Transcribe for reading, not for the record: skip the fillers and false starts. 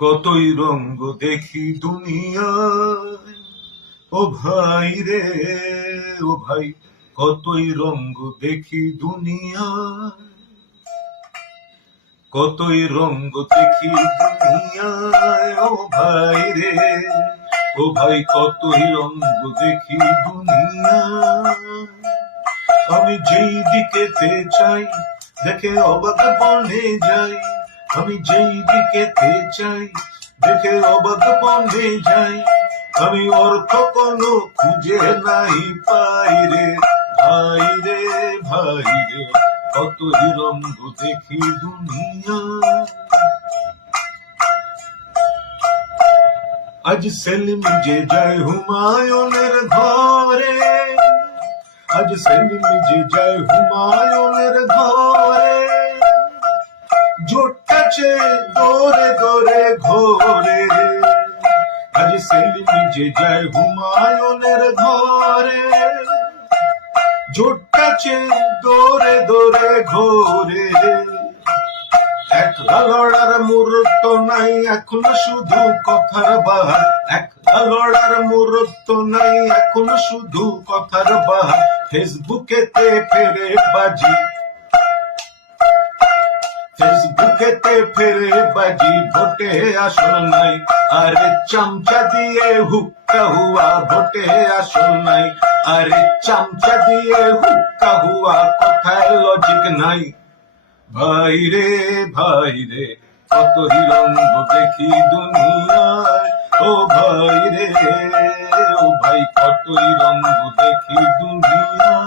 কতই রঙ্গ দেখি দুনিয়ায়, ও ভাই রে ও ভাই, কতই রঙ্গ দেখি দুনিয়ায়, কতই রঙ্গ দেখি দুনিয়ায়, ও ভাই রে ও ভাই, কতই রঙ্গ দেখি দুনিয়ায়। আমি যেই দিকেতে চাই দেখে অবাক বনে যাই, আমি যেই দিকেতে চাই দেখে অবাক বনে যাই, আমি অর্থ কোনো খুঁজে নাই পাই রে ভাই রে ভাই রে, কতই রঙ্গ দেখি দুনিয়া। আজ সেলিম যে যায় হুমায়ুনের ঘরে, আজ সেলিম যে যায় হুমায়ুনের ঘরে, জোটাছে দোরে দোরে ঘোরে, আজ সেলিম যে যায় হুমায়ুনের ঘরে, জোটাছে দোরে দোরে ঘোরে। একলা লড়ার মুহূর্ত নাই এখন শুধু কথার বাহার, একলা লড়ার মুহূর্ত নাই এখন শুধু কথার বাহার, ফেসবুকেতে ফেরে বাজি, ফেসবুকেতে ফেরে বাজি, ভোটে আসল নাই, আরে চামচা দিয়ে হুক্কা হুয়া, ভোটে আসল নাই, আরে চামচা দিয়ে হুক্কা হুয়া, কথায় লজিক নাই। ভাই রে কতই রঙ্গ দেখি দুনিয়ায়, ও ভাই রে ও ভাই, কতই রঙ্গ দেখি দুনিয়ায়।